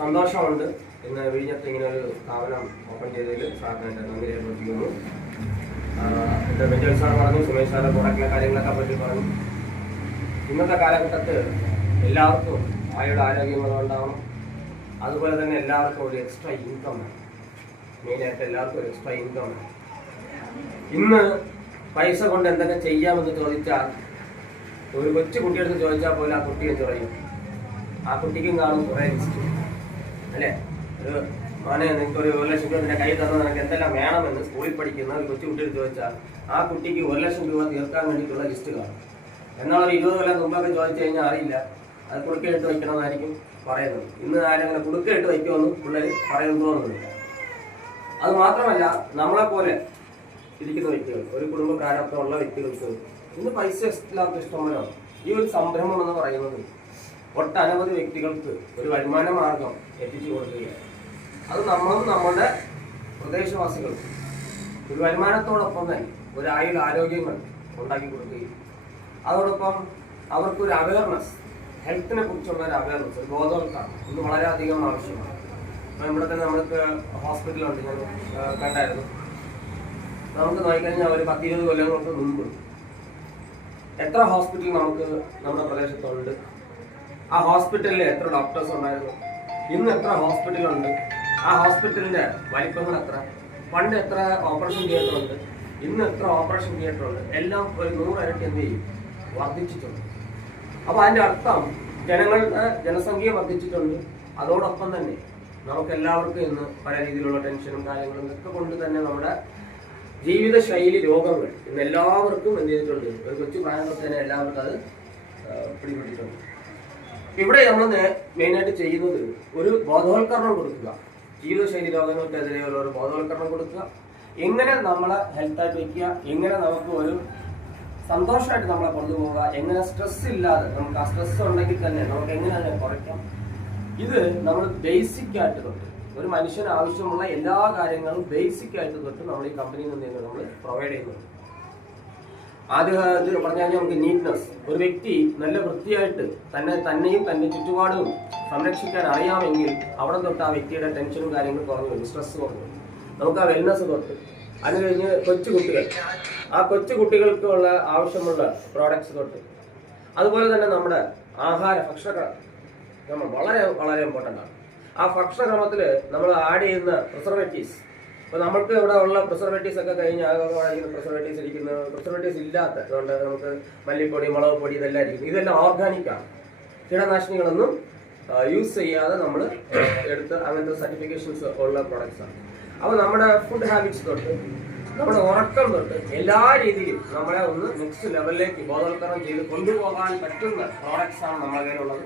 സന്തോഷമുണ്ട് ഇന്ന് വിഴിഞ്ഞത്ത് ഇങ്ങനെ ഒരു സ്ഥാപനം ഓപ്പൺ ചെയ്തതിൽ സാറിന് നന്ദി രേഖപ്പെടുത്തിക്കുന്നു. എൻ്റെ ബെഞ്ചൽ സാർ പറഞ്ഞു, സുമേഷ് സാറ് പ്രൊഡക്റ്റിലെ കാര്യങ്ങളൊക്കെ പറ്റി പറഞ്ഞു. ഇന്നത്തെ കാലഘട്ടത്തിൽ എല്ലാവർക്കും ആയുടെ ആരോഗ്യങ്ങളും ഉണ്ടാവണം. അതുപോലെ തന്നെ എല്ലാവർക്കും ഒരു എക്സ്ട്രാ ഇൻകം വേണം. മെയിനായിട്ട് എല്ലാവർക്കും ഒരു എക്സ്ട്രാ ഇൻകം വേണം. ഇന്ന് പൈസ കൊണ്ട് എന്തൊക്കെ ചെയ്യാമെന്ന് ചോദിച്ചാൽ, ഒരു കൊച്ചു കുട്ടിയെടുത്ത് ചോദിച്ചാൽ പോലെ ആ കുട്ടിയെ പറയും. ആ കുട്ടിക്കും കാണും കുറേ ലിസ്റ്റ് അല്ലേ. ഒരു മോനെ നിനക്കൊരു 1 ലക്ഷം രൂപ നിന്റെ കൈ തന്നാൽ നിനക്ക് എന്തെല്ലാം വേണമെന്ന് സ്കൂളിൽ പഠിക്കുന്ന ഒരു കൊച്ചു കുട്ടിയെടുത്ത് ചോദിച്ചാൽ ആ കുട്ടിക്ക് 1 ലക്ഷം രൂപ തീർക്കാൻ വേണ്ടിയിട്ടുള്ള ലിസ്റ്റ് കാണും. എന്നാൽ ഒരു 20 കൊല്ലം മുമ്പൊക്കെ ചോദിച്ചു കഴിഞ്ഞാൽ അറിയില്ല, അത് കുടുക്കയിട്ട് വയ്ക്കണമെന്നായിരിക്കും പറയുന്നത്. ഇന്ന് ആരും അങ്ങനെ കുടുക്കയിട്ട് വയ്ക്കുമെന്ന് പിള്ളേർ പറയുന്നു തോന്നുന്നില്ല. അത് മാത്രമല്ല, നമ്മളെപ്പോലെ ഇരിക്കുന്ന വ്യക്തികൾ, ഒരു കുടുംബക്കാരൊക്കെ ഉള്ള വ്യക്തികൾക്ക് ഇന്ന് പൈസ എല്ലാവർക്കും ഇഷ്ടംപോലെയാണ്. ഈ ഒരു സംരംഭം എന്ന് പറയുന്നത് ഒട്ടനവധി വ്യക്തികൾക്ക് ഒരു വരുമാന മാർഗം എത്തിച്ചു കൊടുക്കുകയാണ്. അത് നമ്മളും നമ്മുടെ പ്രദേശവാസികൾക്ക് ഒരു വരുമാനത്തോടൊപ്പം തന്നെ ഒരു ആരോഗ്യങ്ങൾ ഉണ്ടാക്കി കൊടുക്കുകയും അതോടൊപ്പം അവർക്കൊരു അവയർനെസ്, ഹെൽത്തിനെ കുറിച്ചുള്ള ഒരു അവയർനെസ്, ഒരു ബോധവൽക്കരണം ഇന്ന് വളരെയധികം ആവശ്യമാണ്. അപ്പോൾ ഇവിടെ തന്നെ നമുക്ക് ഹോസ്പിറ്റലുണ്ട്, ഞാൻ കണ്ടായിരുന്നു. നമുക്ക് നോക്കിക്കഴിഞ്ഞാൽ ഒരു 10-20 കൊല്ലങ്ങൾക്ക് മുമ്പ് എത്ര ഹോസ്പിറ്റൽ നമുക്ക് നമ്മുടെ പ്രദേശത്തുണ്ട്, ആ ഹോസ്പിറ്റലിൽ എത്ര ഡോക്ടേഴ്സ് ഉണ്ടായിരുന്നു, ഇന്ന് എത്ര ഹോസ്പിറ്റലുണ്ട്, ആ ഹോസ്പിറ്റലിന്റെ വലിപ്പങ്ങൾ എത്ര, പണ്ട് എത്ര ഓപ്പറേഷൻ തിയേറ്റർ ഉണ്ട്, ഇന്ന് എത്ര ഓപ്പറേഷൻ തിയേറ്റർ ഉണ്ട്, എല്ലാം ഒരു 100 ഇരട്ടി എന്ത് ചെയ്യും വർദ്ധിച്ചിട്ടുണ്ട്. അപ്പോൾ അതിന്റെ അർത്ഥം ജനങ്ങളുടെ ജനസംഖ്യ വർദ്ധിച്ചിട്ടുണ്ട്. അതോടൊപ്പം തന്നെ നമുക്ക് എല്ലാവർക്കും ഇന്ന് പല രീതിയിലുള്ള ടെൻഷനും കാര്യങ്ങളും ഒക്കെ കൊണ്ട് തന്നെ നമ്മുടെ ജീവിതശൈലി രോഗങ്ങൾ ഇന്ന് എല്ലാവർക്കും എന്ത് ചെയ്തിട്ടുണ്ട്, ഒരു കൊച്ചു പ്രായത്തിൽ തന്നെ എല്ലാവർക്കും അത് പിടിപെട്ടിട്ടുണ്ട്. ഇവിടെ നമ്മൾ മെയിനായിട്ട് ചെയ്യുന്നത് ഒരു ബോധവൽക്കരണം കൊടുക്കുക, ജീവിതശൈലി രോഗങ്ങൾക്കെതിരെ ഒരു ബോധവൽക്കരണം കൊടുക്കുക, എങ്ങനെ നമ്മളെ ഹെൽത്തായിട്ട് വയ്ക്കുക, എങ്ങനെ നമുക്ക് ഒരു സന്തോഷമായിട്ട് നമ്മളെ കൊണ്ടുപോകുക, എങ്ങനെ സ്ട്രെസ് ഇല്ലാതെ, നമുക്ക് ആ സ്ട്രെസ് ഉണ്ടെങ്കിൽ തന്നെ നമുക്ക് എങ്ങനെ അതിനെ കുറയ്ക്കാം. ഇത് നമ്മൾ ബേസിക് ആയിട്ട് തൊട്ട് ഒരു മനുഷ്യന് ആവശ്യമുള്ള എല്ലാ കാര്യങ്ങളും ബേസിക് ആയിട്ട് തൊട്ട് നമ്മൾ ഈ കമ്പനിയിൽ നിന്ന് നമ്മൾ പ്രൊവൈഡ് ചെയ്യുന്നുണ്ട്. ആദ്യം ഇത് പറഞ്ഞു കഴിഞ്ഞാൽ നമുക്ക് നീറ്റ്നെസ്, ഒരു വ്യക്തി നല്ല വൃത്തിയായിട്ട് തന്നെയും തന്റെ ചുറ്റുപാടും സംരക്ഷിക്കാൻ അറിയാമെങ്കിൽ അവിടെ തൊട്ട് ആ വ്യക്തിയുടെ ടെൻഷനും കാര്യങ്ങളും കുറഞ്ഞു വരും, സ്ട്രെസ് കുറഞ്ഞു. നമുക്ക് ആ വെൽനസ് തൊട്ട് അത് കഴിഞ്ഞ് കൊച്ചുകുട്ടികൾ, ആ കൊച്ചുകുട്ടികൾക്കുള്ള ആവശ്യമുള്ള പ്രോഡക്ട്സ് തൊട്ട്, അതുപോലെ തന്നെ നമ്മുടെ ഭക്ഷണക്രമം വളരെ വളരെ ഇമ്പോർട്ടൻ്റ് ആണ്. ആ ഭക്ഷണക്രമത്തിൽ നമ്മൾ ആഡ് ചെയ്യുന്ന പ്രിസർവേറ്റീവ്സ്, ഇപ്പോൾ നമ്മൾക്ക് ഇവിടെ ഉള്ള പ്രിസർവേറ്റീവ്സ് ഒക്കെ കഴിഞ്ഞ് പ്രിസർവേറ്റീവ്സ് ഇല്ലാത്ത, അതുകൊണ്ട് നമുക്ക് മല്ലിപ്പൊടി, മുളക് പൊടി ഇതെല്ലാം ഇരിക്കും. ഇതെല്ലാം ഓർഗാനിക്കാണ്, കീടനാശിനികളൊന്നും യൂസ് ചെയ്യാതെ നമ്മൾ എടുത്ത് അങ്ങനത്തെ സർട്ടിഫിക്കേഷൻസ് ഉള്ള പ്രോഡക്ട്സാണ്. അപ്പോൾ നമ്മുടെ ഫുഡ് ഹാബിറ്റ്സ് തൊട്ട് നമ്മുടെ ഉറക്കം തൊട്ട് എല്ലാ രീതിയിലും നമ്മളെ ഒന്ന് നെക്സ്റ്റ് ലെവലിലേക്ക് ബോധവൽക്കരണം ചെയ്ത് കൊണ്ടുപോകാൻ പറ്റുന്ന പ്രോഡക്ട്സാണ് നമ്മുടെ കയ്യിലുള്ളത്.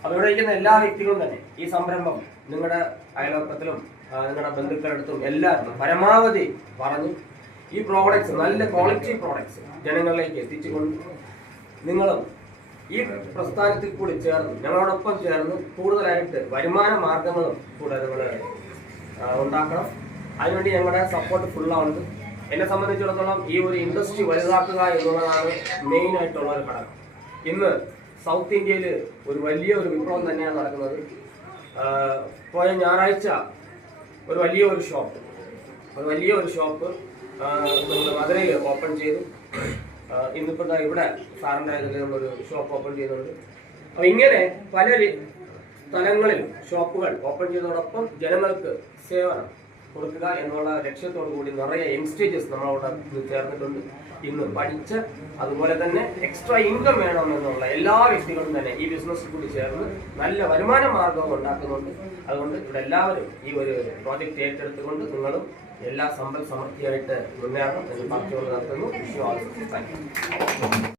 അപ്പോൾ ഇവിടെ ഇരിക്കുന്ന എല്ലാ വ്യക്തികളും തന്നെ ഈ സംരംഭം നിങ്ങളുടെ അയൽവക്കത്തിലും നിങ്ങളുടെ ബന്ധുക്കളടുത്തും എല്ലാവരും പരമാവധി പറഞ്ഞ് ഈ പ്രോഡക്ട്സ്, നല്ല ക്വാളിറ്റി പ്രോഡക്ട്സ് ജനങ്ങളിലേക്ക് എത്തിച്ചുകൊണ്ട് നിങ്ങളും ഈ പ്രസ്ഥാനത്തിൽ കൂടി ചേർന്ന് ഞങ്ങളോടൊപ്പം ചേർന്ന് കൂടുതലായിട്ട് വരുമാന മാർഗങ്ങളും കൂടെ നിങ്ങൾ ഉണ്ടാക്കണം. അതിനുവേണ്ടി ഞങ്ങളുടെ സപ്പോർട്ട് ഫുള്ളാണ്. എന്നെ സംബന്ധിച്ചിടത്തോളം ഈ ഒരു ഇൻഡസ്ട്രി വലുതാക്കുക എന്നുള്ളതാണ് മെയിൻ ആയിട്ടുള്ള ഒരു ഘടകം. ഇന്ന് സൗത്ത് ഇന്ത്യയിൽ ഒരു വലിയ ഒരു വിപ്ലവം തന്നെയാണ് നടക്കുന്നത്. പോയ ഞായറാഴ്ച ഒരു വലിയ ഒരു ഷോപ്പ് നമ്മൾ മധുരയിൽ ഓപ്പൺ ചെയ്തു. ഇന്നിപ്പോൾ ഇവിടെ സാറിൻ്റെ നമ്മളൊരു ഷോപ്പ് ഓപ്പൺ ചെയ്യുന്നുണ്ട്. അപ്പോൾ ഇങ്ങനെ പല സ്ഥലങ്ങളിൽ ഷോപ്പുകൾ ഓപ്പൺ ചെയ്തതോടൊപ്പം ജനങ്ങൾക്ക് സേവനം കൊടുക്കുക എന്നുള്ള ലക്ഷ്യത്തോടു കൂടി നിറയെ യങ്സ്റ്റേജസ് നമ്മളവിടെ ചേർന്നിട്ടുണ്ട്. ഇന്ന് പഠിച്ച് അതുപോലെ തന്നെ എക്സ്ട്രാ ഇൻകം വേണമെന്നുള്ള എല്ലാ വ്യക്തികളും തന്നെ ഈ ബിസിനസ്സിൽ കൂടി ചേർന്ന് നല്ല വരുമാന മാർഗവും ഉണ്ടാക്കുന്നുണ്ട്. അതുകൊണ്ട് ഇവിടെ എല്ലാവരും ഈ ഒരു പ്രോജക്റ്റ് ഏറ്റെടുത്തുകൊണ്ട് നിങ്ങളും എല്ലാ സമ്പൽ സമൃദ്ധിയായിട്ട് മുന്നേറണം എന്ന് പറഞ്ഞുകൊണ്ട് നടത്തുന്നു.